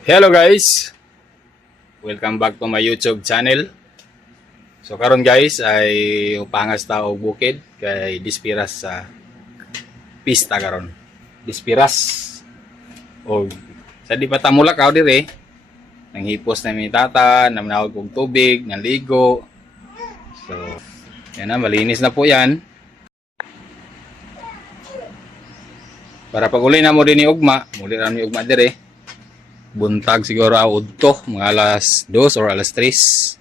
Hello guys, welcome back to my YouTube channel. So karon guys ay upangas ta og bukid kay Dispiras sa pista karon. Dispiras og sa di pa ta mulakaw dire. Nanghipos na mi tata, namnawag og tubig, naligo. So yan na, malinis na po yan. Para pag uli na mo din ni ugma, muli ra ni ugma dire. Buntag siguro udto, mga alas 2 or alas 3.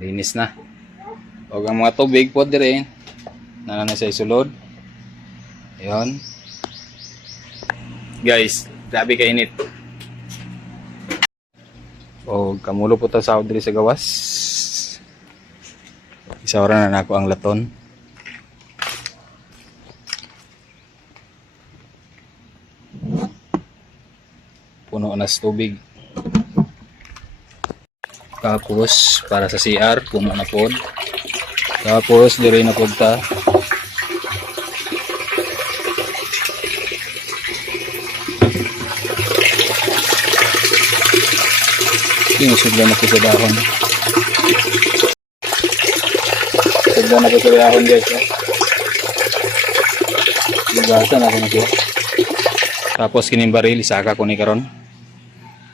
Linis na. O ang mga tubig po dire, na sa isulod. Ayun. Guys, grabe ka init. O kamulo po ta sa dire sa gawas. Isa oras na nako ang laton. Puno na sa tubig. Tapos para sa CR puno na pod. Tapos dire na pod ta. Sinusudlan na po sa dahon. Sudlan na po sa dahon guys. Nagasa na ko na siya. Tapos kining baril isaka ko ni karon.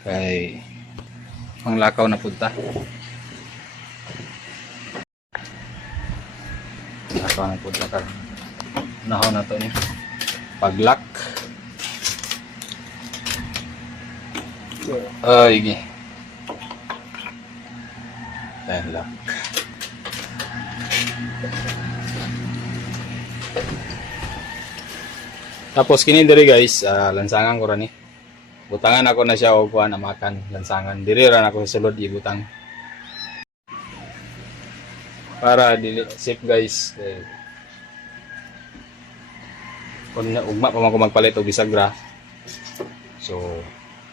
Kay panglakaw na punta. Lakaw na punta karon. Nahaw na to ni paglak. Ay gi. Paglak. Tapos kini diri guys, lansangan ko ra ni. Butangan ako na siya og kuan amakan lansangan. Diri ra nako sa sulod ibutang. Para dili safe guys. Kun ugma pa man ko magpalit og bisagra. So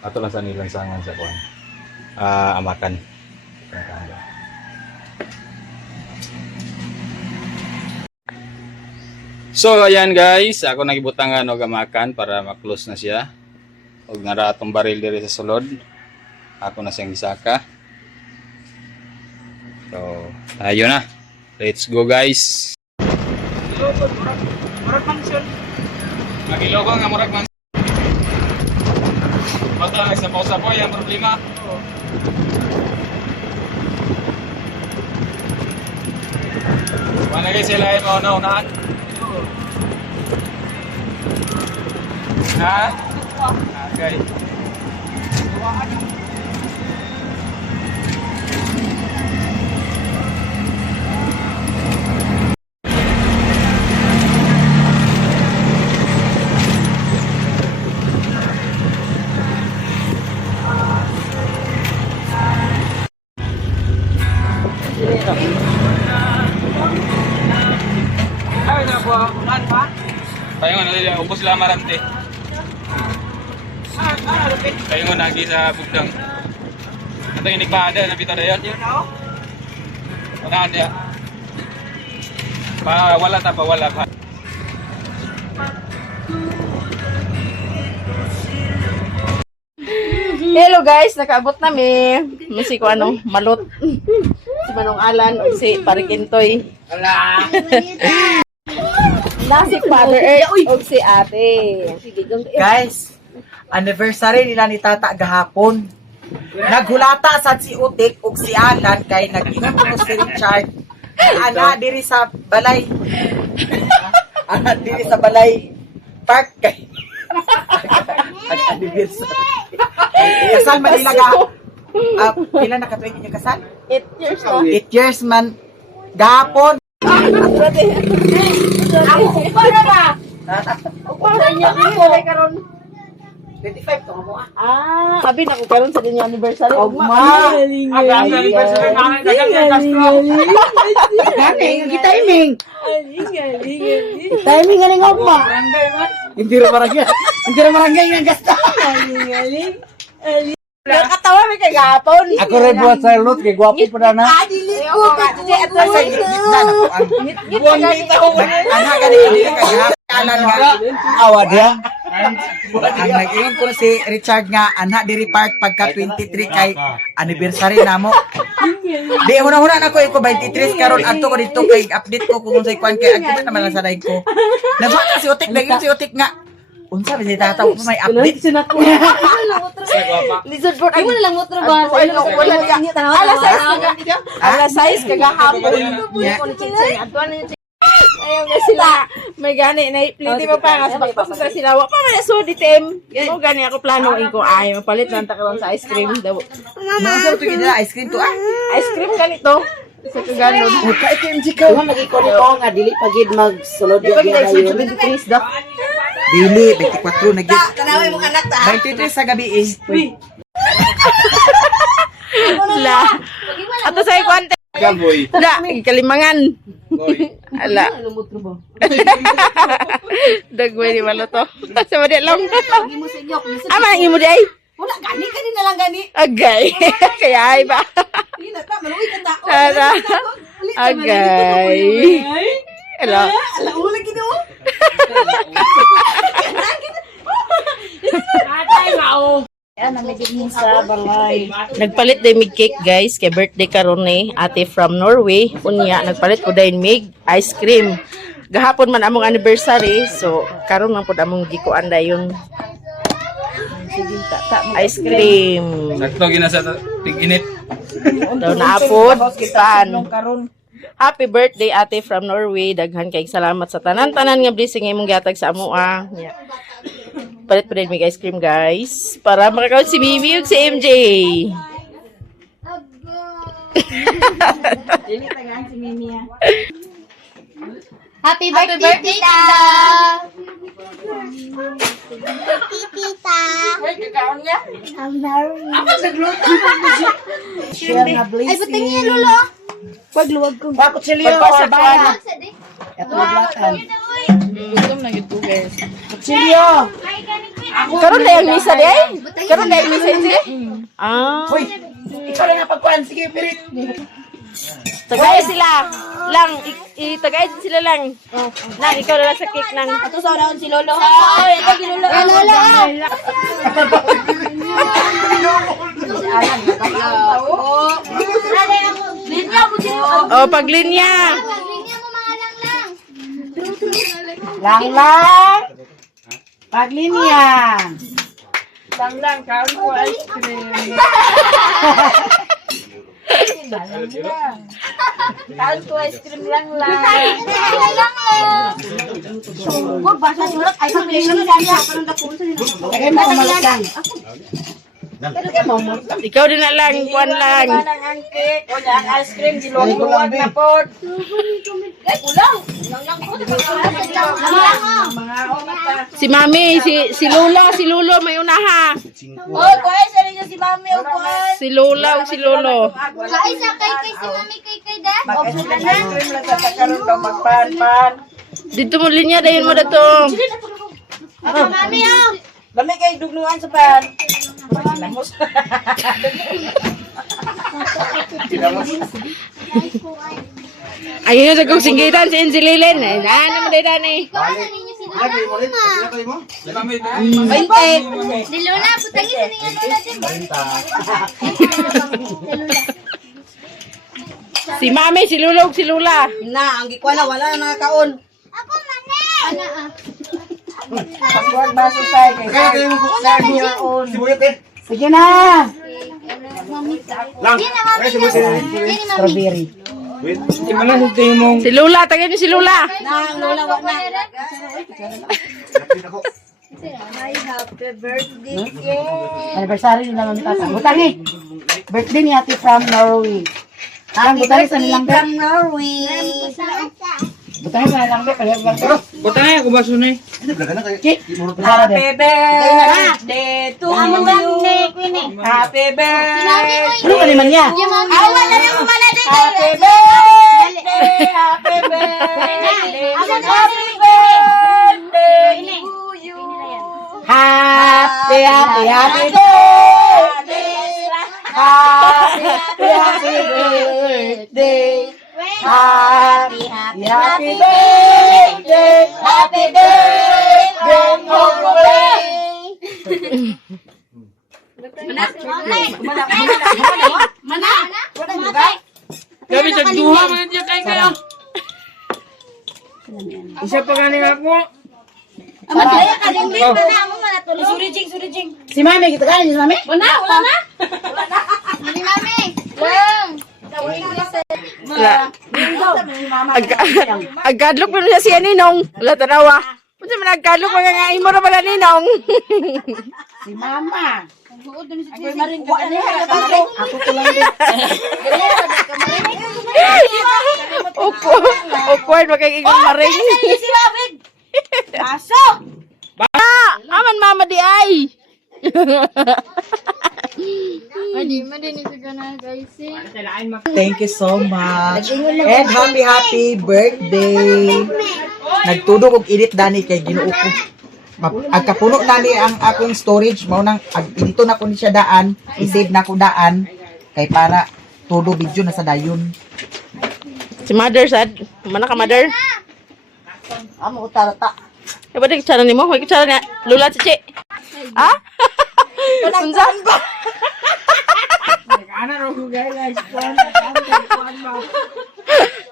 ato lang sa ni lansangan sa kuan. Amakan. So ayan guys, ako nagibutangan og amakan para ma-close na siya. Og nara atong baril diri sa sulod. Ako na siyang gisaka. So, ayun na. Let's go guys. Murag mansion. Magilogo nga murag mansion. Basta nagsapaw-sapaw yung problema. Wala kayo sila ay mauna-unahan. Ha? Okay. Ay, na po, kuman pa? Tayo nga, ubos lang marante. Tayo nga, nagi sa bugdang. Ito yung nagpaada, nabito na yun. Wala niya. Wala ta pa, wala pa. Hello guys, nakaabot na mi. Misi ko anong malot. Si Manong Alan o si Parikintoy. Wala. Na si Father Earth o si Ate. Guys, anniversary nila ni Tata gahapon. Naghulata sa si Utik ug si Alan kay nag-ingat ko si Richard. Ana diri sa balay. Ana diri sa balay park kay. Anniversary. Kasal man nila ga. Pila na katuig niya kasal? 8 years na. 8 years man gahapon. Ako para ba? Para niya ko karon. 25 to mo. Abi na ko karon sa dinyang anniversary. Ugma. Anniversary na Timing. Timing nga nga ugma. Hindi ra marangay. Hindi ra marangay nga gasta. Nakatawa may kay gahapon. Ako rin buhat sa lot, kay gwapo pa na. Anak ka rin hindi kagahalan nga. Awa dia. Ang nag-iwan ko si Richard nga, anak diri park pagka 23 kay anniversary na mo. Di, una-una na ko, 23 karon adto ko dito kay update ko kung sa ikuan kay agto naman lang sa daig ko. Nabata si Otik, nag si Otik nga. Unsa ba si tataw ko may update? Lizard board. Ay, wala lang mo trabaho. Wala ka. Alas 6 kagahapon. Ayaw nga sila. May gani na pliti mo pa nga sa pagpapasa sila. Wa pa man so ditem. Mo gani ako planoin ko ay mapalit lang takalon sa ice cream daw. Mama, to gid ice cream to ah. Ice cream ganito. Sa kaganon. Kay KMG ka. Magikon ko nga dili pagid magsulod Di ba kita 23 daw? Dili 24 na gid. Tanaway mo anak ta. 23 sa gabi eh. La. Ato sa ikwante. Gaboy. Da, kalimangan. Ala. Dagway ni maluto. Sa madi lang. Ama ang imo di ay? Wala gani kani na lang gani. Agay. Kaya ay ba? Dili na ta maluwi ka ta. Ara. Agay. Ala. Ala ulo lagi do. Nagpalit day mig cake guys kay birthday karon ni ate from Norway. Unya nagpalit ko day mig ice cream. Gahapon man among anniversary so karon lang pud among gikuan dayon ice cream. Sakto ginasa tig-init. Daw naapod pan. Happy birthday ate from Norway. Daghan kay salamat sa tanan-tanan nga blessing imong gihatag sa amo ah. Yeah. Palit pa rin may ice cream guys para makakaon si Mimi ug si MJ. Happy birthday tita. Tita. Ay kakaon niya. Share na Ay blessing. butang niya lolo. Pagluwag ko. Bakit silyo or bana? Ito blatan. Gutom na gid ko guys. Silyo. Karon na yung misa di ay? Karon na yung misa di? Ah. Uy, ikaw na nga pagkuhan. Sige, pirit. Tagay sila. Lang, itagay sila lang. Lang, ikaw na lang sa cake nang. Ato sa daon si lolo. Ay, ito si lolo. Lolo. Linya mo si lolo. Oh, paglinya. Linya mo mga lang. Lang. Paglinya. Lang, kaon ko ice cream. Kaon ko ice cream lang. Sungguh bahasa surat ay pag-linya saya parang dapon sa nila. Lagay mo kumalatang. Ikaw din na lang, kuan lang. Ang cake, o ang ice cream giluwag na pod. Ay, kulang. Lang ko. Si Mami, si Lolo may unaha. Oh, kuya sa ninyo si Mami o kuya. Si Lola, si Lolo. Ay, sa kay si Mami kay da. Ice cream lang sa karon daw magpan-pan. Dito mo linya, dayon mo dato. Mami oh. Dami kay dugnuan sa pan. Ayun na sa kong singgitan si Angelilin. Ay, naman day dani. Kuha sa ninyo si Lolo. Di Lola, putangin sa ninyo Lola. Si Mami, si Lulog, si Lula. Na, ang gikwala wala na kaon. Ako mani. Ana ah. Pagkuhan baso sa kay. Serve your own. Sige na. Mami. Di na Mami. Di ni Mami. Strawberry. Si Lula, tagay niyo si Lula. Nang Lola wa na. Anniversary nila mami tata. Butangi. Birthday ni ate from Norway. Ang butangi sa nilang be. Norway. Butangi sa nilang be. Butang ako ba sunay? Happy birthday to you. Happy birthday. Ano ka naman niya? Awa na lang malade. Happy birthday. Happy birthday. Happy birthday to you. Happy birthday. Happy birthday. Happy birthday. Happy birthday. Gabi tagduha man diya kay kayo. Isa pa ganing ako. Si Mami, kita kanin si Mami? Wala na. Hindi mami. Lang. Agkadlok pa niya siya Ninong. Wala tanawa. Kasi man agkadlok mga nga imo ra pala Ninong. Si Mama. Ako maring ka kanila. Ako ko lang din. Awkward makikigong maring. Si Babig. Pasok. Aman mama di ay. Madinig ka na guys. Thank you so much. And happy birthday. Nagtudog og edit dani kay Ginoo ko. Agkapuno na ni ang akong storage mao nang dito na ko ni siya daan, i-save na ko daan kay para todo video na sa dayon. Si mother sad. Mana ka mother? Amo utarata. Eh, ba't kutsara ni mo? May kutsara niya. Lula, cici. Ha? Unsan ba?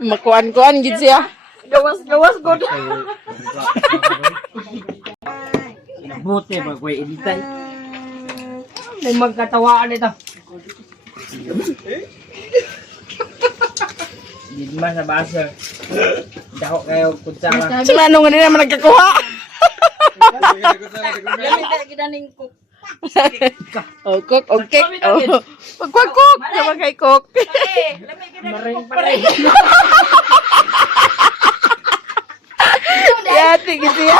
Makuan-kuan, gid siya. Gawas-gawas, good. Buti ba ko editay? May magkatawaan ito. Hindi man sa basa. Dako kayo kutsara. Si Manong nga naman nagkakuha. Oh, cook, okay. Oh. Pagkwag-cook. Naman kay cook. Maring pa rin. Yati, gitu ya.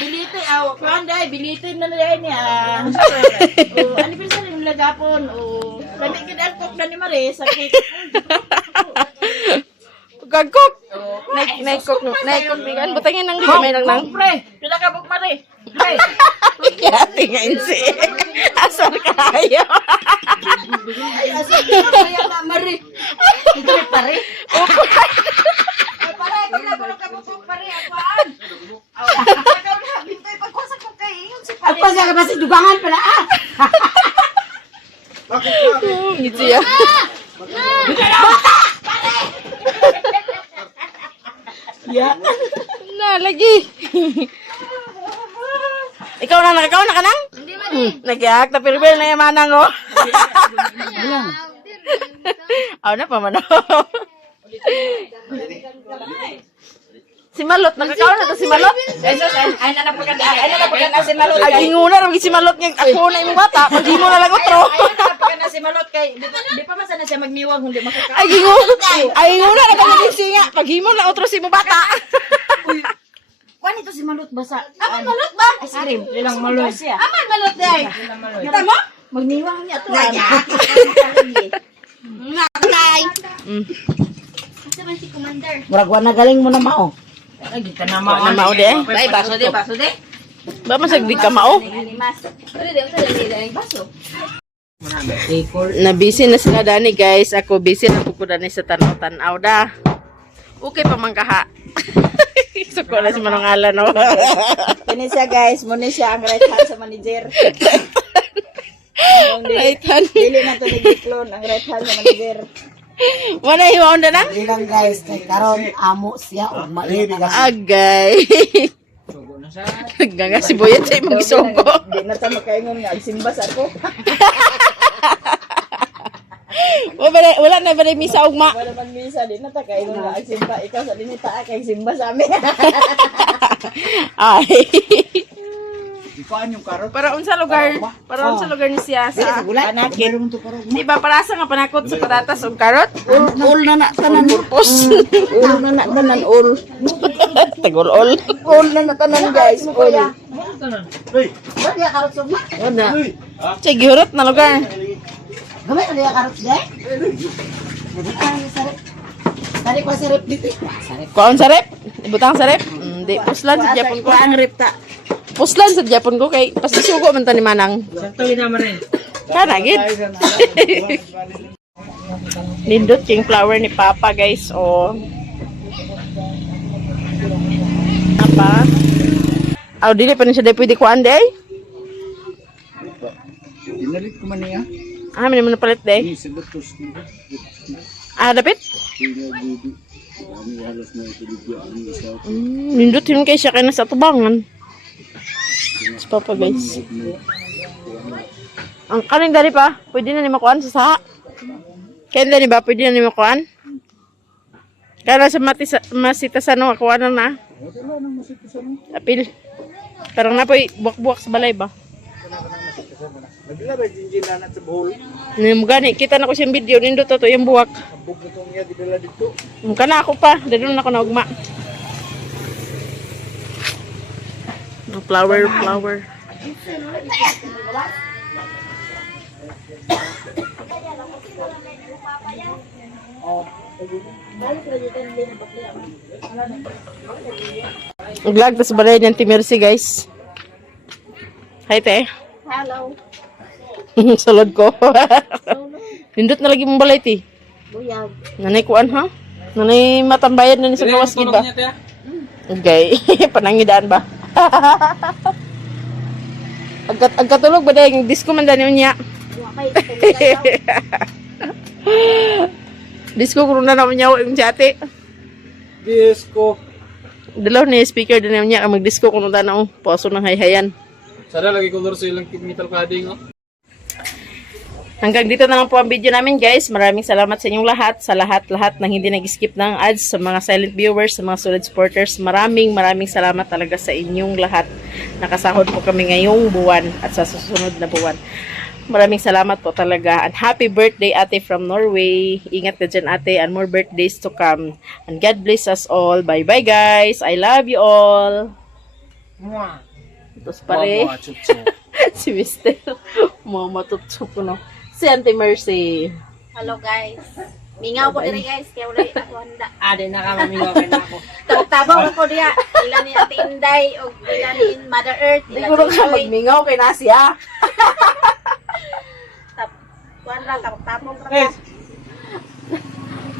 Bilitin, kuanday, bilitin na nila niya. Ano pa sa nila gapon? Kami kinal cook na ni Mare, sakit. Pagkwag-cook. Naik-cook. Naik-cook. Butangin ng kamay lang nang. Pre, pila ka buk Mare? Pre, Yati nga insi. Asal kayo. kaya na Mare. Hindi pare. Pare, pila ka buk Mare, akwaan. Ikaw na, bintoy pagkusa ko kay ingon si Ako sa kapasi dugangan pala ah. Gitu ya. Ya. Nah, lagi. Ikaw na ka nang? Hindi Nagyak, napirbil na yung manang, oh. Aw na pa man, oh. Si Malot, nakakaon na to si Malot. Ay na pagkana si Malot. Aging una, rin si Malot nga ako na yung bata. Pag mo na lang otro. Ayun na pagkana si Malot kay di pa masana siya magmiwag hindi makaka. Aging una na kami din siya. Pag mo na otro si mo bata. Kuan ito si Malot basa. Aman Malot ba? Ice cream. Ilang Malot siya. Aman malot day. Kita mo? Magmiwang niya to. Nakay. Asa man si Commander? Murag wa na galing mo na mao. Ay, kita naman. Namao de. Bay baso de. Ba masagdi ka mao? Limas. Pero di usa dali baso. Na busy na sila dani guys. Ako busy na po ko dani sa tanaw-tanaw da. Okay pa man kaha. Suko na si Manongalan, no? Kini siya guys, muna siya ang right hand sa manager. Right hand. Dili na to nag-clone ang right hand sa manager. Wala hiwaon na lang? Ilang guys, kay karon amo siya ug maliit na Agay. Nga si Boyet sa imong isuko. Di na ta makaingon nga agsimba sa ako. Wala na ba misa ugma? Wala man misa di na ta kaingon nga agsimba ikaw sa dinita kay simba sa amin. Ay. Ikuan yung karot. Para unsa lugar? Para unsa lugar ni siya sa Anakin. Di ba parasa nga panakot sa patatas ug karot? Ul na tanan. Purpose. Ulo na na tanan ul. Tagol-ol. Ul na na tanan guys. Ul. Ba dia karot sugma? Wala. Sa gihurot na lugar. Gamay dia karot dai. Tari ko sa rep dito. Kuan sa rep? Ibutang sa rep? Di puslan sa Japon ko. Ang ripta. Puslan sa Japon ko kay pas sugo man ta ni Manang. Sakto ina man rin. Kana gid. Nindot king flower ni Papa guys. Oh. Apa? Aw dili pa ni siya pwede kuan day. Inalit ko man niya. Ah, may naman napalit day. Ah, dapit? Nindot yun kay siya kaya nasa tubangan. Si Papa guys. Ang kaning dali pa, pwede na ni makuan sa saha. Kaya dali ba, pwede na ni makuan? Kaya nasa masitasan ng makuan na. Apil. Parang na po buwak-buwak sa balay ba? Nagla ba jinjin na sa buhol? Gani, kita na ko siyang video, nindot to yung buwak. Ambog na itong niya, didala dito. Kana ako pa, dadun ako na ugma. Flower. Vlog tas balay niyan ti Mercy guys. Hi te. Hello. Salod ko. Nindot na lagi mong balay ti. Buyag. Nanay kuan ha? Nanay matambayan na ni sa gawas gid ba? Okay, panangidaan ba? Agkatulog ba dahil disco man dani niya? Disco kung na naman niya yung chate. Disco. Dalaw na yung speaker din niya ang mag-disco kung na na poso ng hayhayan. Sana lagi ko sa ilang metal cutting, oh. Hanggang dito na lang po ang video namin guys. Maraming salamat sa inyong lahat. Sa lahat na hindi nag-skip ng ads. Sa mga silent viewers, sa mga solid supporters. Maraming salamat talaga sa inyong lahat. Nakasahod po kami ngayong buwan at sa susunod na buwan. Maraming salamat po talaga. And happy birthday ate from Norway. Ingat ka dyan ate and more birthdays to come. And God bless us all. Bye bye guys. I love you all. Tapos pare. Si Mister. Mama tutso ko na. Si Auntie Mercy. Hello guys. Mingaw ko diri guys, kaya wala ako handa. Ade na ka mamingaw ka na ako. Tabang ko diya. Ilan ni Ate Inday o ilan ni Mother Earth. Siguro ka magmingaw kay Nasya. Kuan ra tapong ra.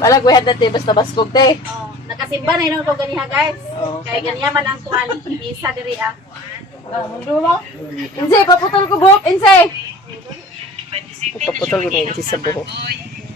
Palag we had that basta baskog te. Oh, nakasimba na yun ko ganiha guys. Kay ganiya man ang kuan misa diri ah. Mundo mo. Inse paputol ko buhok, Inse. Paputol ko na yung sa buhok.